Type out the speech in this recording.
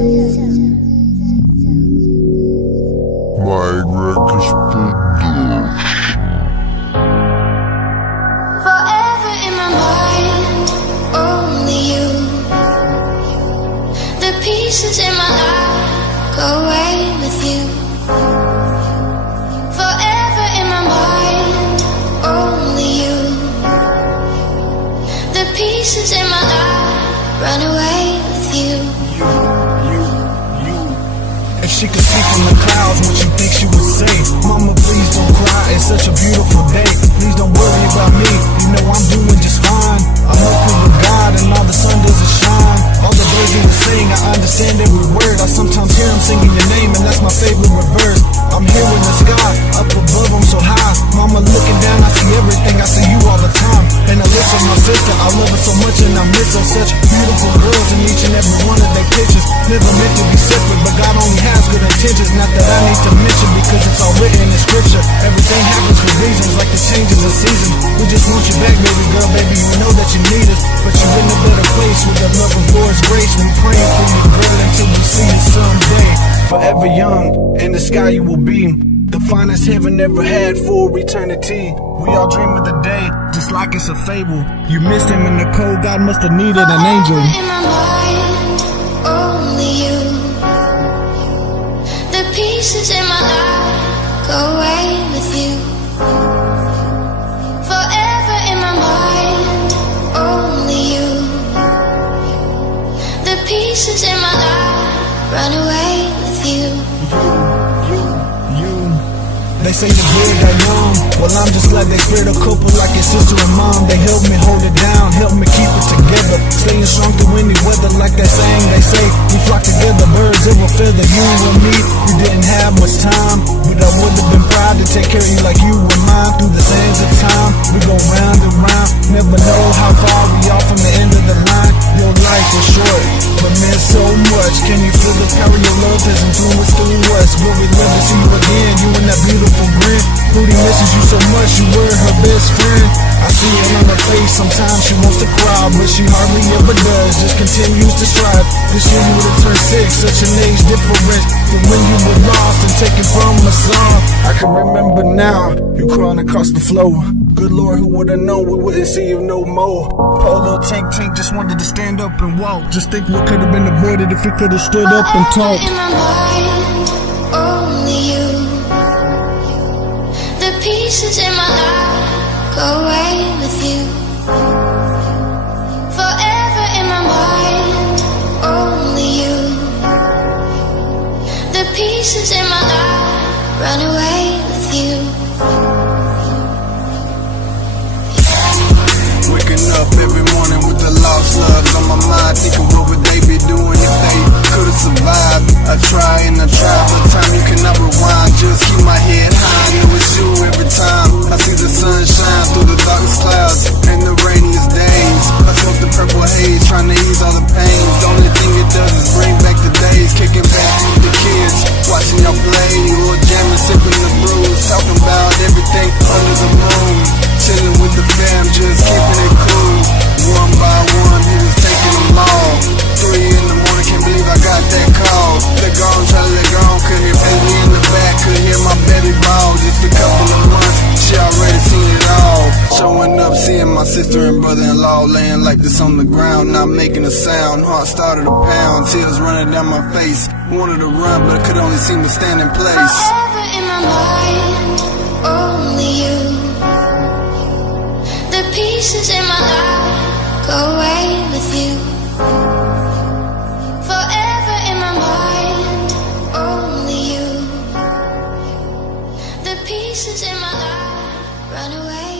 My records produce. Forever in my mind, only you. The pieces in my life go away with you. Forever in my mind, only you. The pieces in my life run away with you. If she could speak from the clouds, what you think she would say? Mama, please don't cry, it's such a beautiful day. Please don't worry about me, you know I'm doing just fine. I'm open with God and all the sun doesn't shine. All the birds even sing, I understand every word. I sometimes hear them singing your name and that's my favorite verse. I'm here in the sky, up above I'm so high. Mama looking down, I see everything, I see you all the time. And I listen my sister, I love her so much and I miss her. Such beautiful girls in each and every one of their pictures. Never meant to be separate, but God only has good intentions. Not that I need to mention because it's all written in scripture. Everything happens for reasons, like the changes of seasons. We just want you back, baby girl, baby, you know that you need us. But you're in a better place with the love of Lord's grace. We praying for you, girl, until we see you someday. Forever young, in the sky you will be the finest heaven ever had for eternity. We all dream of the day, just like it's a fable. You missed him in the cold, God must have needed an angel. In my mind, only you. The pieces in my life go away with you. Forever in my mind, only you. The pieces in my life run away with you. They say the good got young. Well, I'm just glad they spared a couple like your sister and mom. They helped me hold it down, helped me keep it together. Staying strong through any weather like that saying they say. We flock together, birds of a feather, you and me. We didn't have much time, but I would have been proud to take care of you like you were mine. Through the sands of time, we go round and round. Never know how far we are from the end of the line. Your life is short, but meant so much. Can you feel the power your love has influenced through us? Will we love to see you again? You and that beautiful grin. Rudy misses you so much, you were her best friend. I see it on her face, sometimes she wants to cry, but she hardly ever does, just continues to strive. This year you would've turned 6, such an age difference from when you were lost and taken from us all. I can remember now, you crawling across the floor. Good Lord, who would've known we wouldn't see you no more. Poor little Tank just wanted to stand up and walk. Just think what could've been avoided if he could've stood up and talked. In my mind, only you. The pieces in my life go away with you. Forever in my mind, only you. The pieces in my life run away with you. Waking up every morning with the lost loves on my mind, thinking what would they be doing if they could've survived. I try and I try, but time you cannot rewind. Just keep my head high, know it's you every time. I see the sun shine through the darkest clouds and the rainiest days. I smoke the purple haze, trying to ease all the pain. The only thing it does is bring back the days, kicking back with the kids, watching y'all play or jamming, sipping the brews, talking about everything under the moon. Chilling with the fam, just keeping it cool. One by one, he was taking them all. 3 in the morning, can't believe I got that call. Let go, I'm trying to let go, could hear baby in the back, could hear my baby bawl. Just a couple of months, she already seen it all. Showing up, seeing my sister and brother-in-law laying like this on the ground, not making a sound. Heart started to pound, tears running down my face. Wanted to run, but could only seem to stand in place. Forever in my mind, only you. The pieces in my life go away with you. Forever in my mind, only you. The pieces in my life run away.